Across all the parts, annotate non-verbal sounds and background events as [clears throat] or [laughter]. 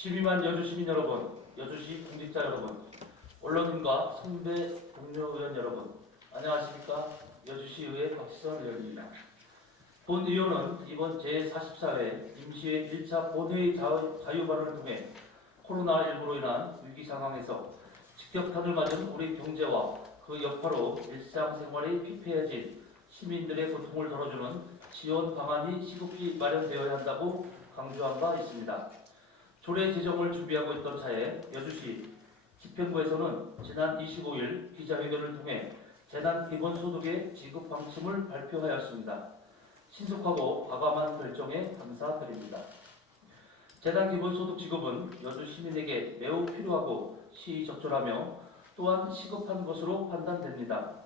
12만 여주 시민 여러분, 여주시 공직자 여러분, 언론인과 선배 동료 의원 여러분, 안녕하십니까? 여주시의회 박시선 의원입니다. 본 의원은 이번 제44회 임시회 1차 본회의 자- 자유 발언을 통해 코로나19로 인한 위기 상황에서 직격탄을 맞은 우리 경제와 그 여파로 일상생활이 피폐해진 시민들의 고통을 덜어주는 지원 방안이 시급히 마련되어야 한다고 강조한 바 있습니다. 조례 제정을 준비하고 있던 차에 여주시 집행부에서는 지난 25일 기자회견을 통해 재난 기본소득의 지급 방침을 발표하였습니다. 신속하고 과감한 결정에 감사드립니다. 재난 기본소득 지급은 여주 시민에게 매우 필요하고 시의적절하며 또한 시급한 것으로 판단됩니다.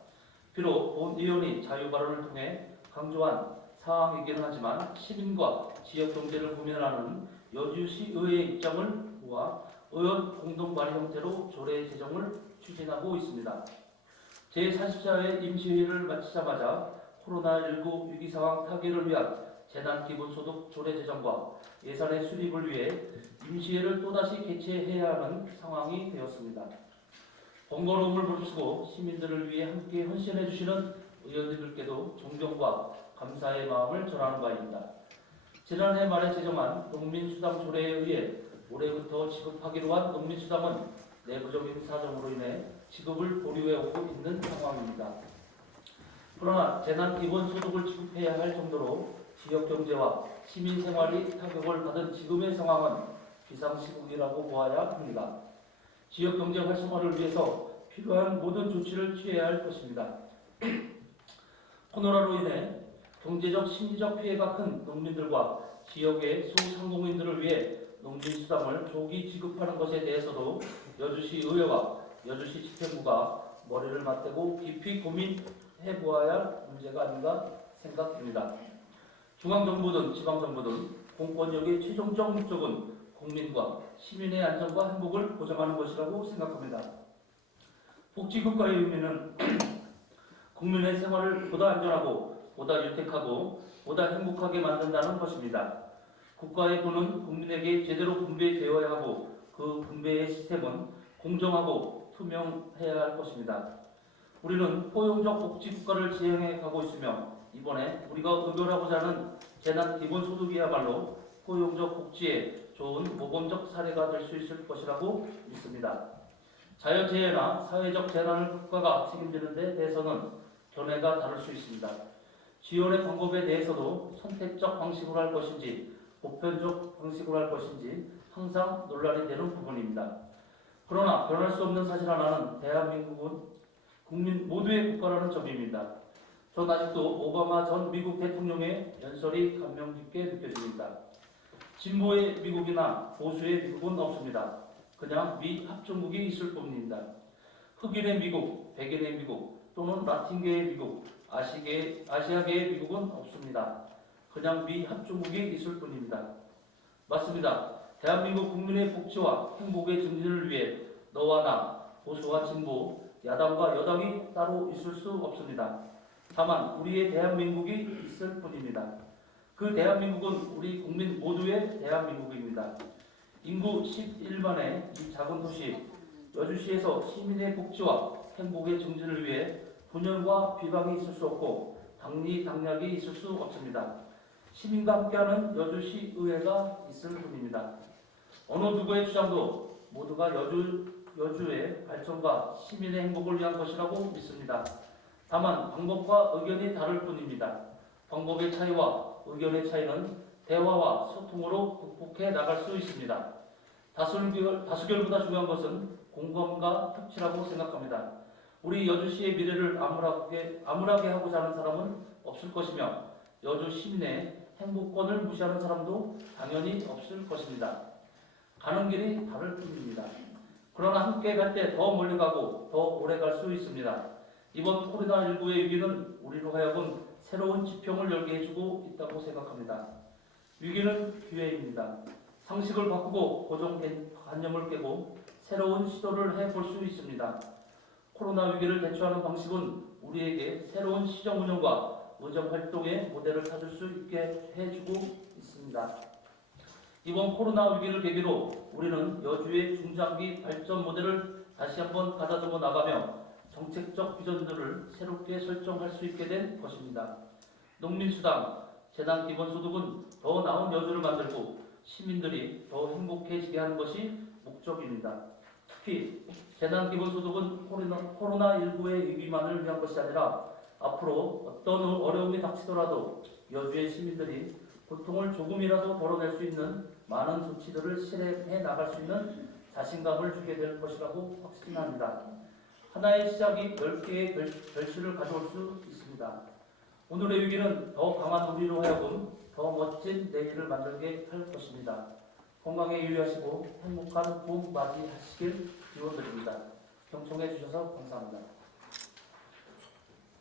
비록 본 의원이 자유 발언을 통해 강조한 사항이긴 하지만 시민과 지역 경제를 고민하는 여주시 의회의 입장을 모아 의원 공동 발의 형태로 조례 제정을 추진하고 있습니다. 제44회 임시회의를 마치자마자 코로나19 위기 상황 타개를 위한 재난 기본소득 조례 제정과 예산의 수립을 위해 임시회를 또다시 개최해야 하는 상황이 되었습니다. 번거로움을 무릅쓰고 시민들을 위해 함께 헌신해 주시는 의원님들께도 존경과 감사의 마음을 전하는 바입니다. 지난해 말에 제정한 농민수당 조례에 의해 올해부터 지급하기로 한 농민수당은 내부적인 사정으로 인해 지급을 보류해 오고 있는 상황입니다. 그러나 재난 기본 소득을 지급해야 할 정도로 지역 경제와 시민 생활이 타격을 받은 지금의 상황은 비상시국이라고 보아야 합니다. 지역 경제 활성화를 위해서 필요한 모든 조치를 취해야 할 것입니다. [clears throat] 코로나로 인해 경제적, 심리적 피해가 큰 농민들과 지역의 소상공인들을 위해 농민수당을 조기 지급하는 것에 대해서도 여주시 의회와 여주시 집행부가 머리를 맞대고 깊이 고민해 보아야 할 문제가 아닌가 생각됩니다. 중앙정부든 지방정부든 공권력의 최종적 목적은 국민과 시민의 안전과 행복을 보장하는 것이라고 생각합니다. 복지국가의 의미는 [clears throat] 국민의 생활을 보다 안전하고 보다 유택하고 보다 행복하게 만든다는 것입니다. 국가의 돈은 국민에게 제대로 분배되어야 하고 그 분배의 시스템은 공정하고 투명해야 할 것입니다. 우리는 포용적 복지국가를 지향해 가고 있으며 이번에 우리가 의결하고자 하는 재난 기본소득이야말로 포용적 복지의 좋은 모범적 사례가 될 수 있을 것이라고 믿습니다. 자연재해나 사회적 재난을 국가가 책임지는 데 대해서는 견해가 다를 수 있습니다. 지원의 방법에 대해서도 선택적 방식으로 할 것인지 보편적 방식으로 할 것인지 항상 논란이 되는 부분입니다. 그러나 변할 수 없는 사실 하나는 대한민국은 국민 모두의 국가라는 점입니다. 전 아직도 오바마 전 미국 대통령의 연설이 감명 깊게 느껴집니다. 진보의 미국이나 보수의 미국은 없습니다. 그냥 미 합중국이 있을 뿐입니다. 흑인의 미국, 백인의 미국, 또는 라틴계의 미국, 아시계, 아시아계의 미국은 없습니다. 그냥 미 합중국이 있을 뿐입니다. 맞습니다. 대한민국 국민의 복지와 행복의 증진을 위해 너와 나, 보수와 진보, 야당과 여당이 따로 있을 수 없습니다. 다만 우리의 대한민국이 있을 뿐입니다. 그 대한민국은 우리 국민 모두의 대한민국입니다. 인구 11만의 이 작은 도시 여주시에서 시민의 복지와 행복의 증진을 위해 분열과 비방이 있을 수 없고 당리 당략이 있을 수 없습니다. 시민과 함께하는 여주시 의회가 있을 뿐입니다. 어느 누구의 주장도 모두가 여주, 여주의 발전과 시민의 행복을 위한 것이라고 믿습니다. 다만 방법과 의견이 다를 뿐입니다. 방법의 차이와 의견의 차이는 대화와 소통으로 극복해 나갈 수 있습니다. 다수결, 다수결보다 중요한 것은 공감과 협치라고 생각합니다. 우리 여주시의 미래를 암울하게, 암울하게 하고자 하는 사람은 없을 것이며 여주 시민의 행복권을 무시하는 사람도 당연히 없을 것입니다. 가는 길이 다를 뿐입니다. 그러나 함께 갈 때 더 멀리 가고 더 오래 갈 수 있습니다. 이번 코로나19의 위기는 우리로 하여금 새로운 지평을 열게 해주고 있다고 생각합니다. 위기는 기회입니다. 상식을 바꾸고 고정관념을 깨고 새로운 시도를 해볼 수 있습니다. 코로나 위기를 대처하는 방식은 우리에게 새로운 시정 운영과 의정 활동의 모델을 찾을 수 있게 해주고 있습니다. 이번 코로나 위기를 계기로 우리는 여주의 중장기 발전 모델을 다시 한번 가다듬어 나가며 정책적 비전들을 새롭게 설정할 수 있게 된 것입니다. 농민수당, 재난기본소득은 더 나은 여주를 만들고 시민들이 더 행복해지게 하는 것이 목적입니다. 특히 재난 기본소득은 코로나, 19의 위기만을 위한 것이 아니라 앞으로 어떤 어려움이 닥치더라도 여주의 시민들이 고통을 조금이라도 덜어낼 수 있는 많은 조치들을 실행해 나갈 수 있는 자신감을 주게 될 것이라고 확신합니다. 하나의 시작이 10개의 결, 결실을 가져올 수 있습니다. 오늘의 위기는 더 강한 우리로 하여금 더 멋진 내일을 만들게 할 것입니다. 건강에 유의하시고 행복한 봄 맞이하시길 기원드립니다. 경청해 주셔서 감사합니다.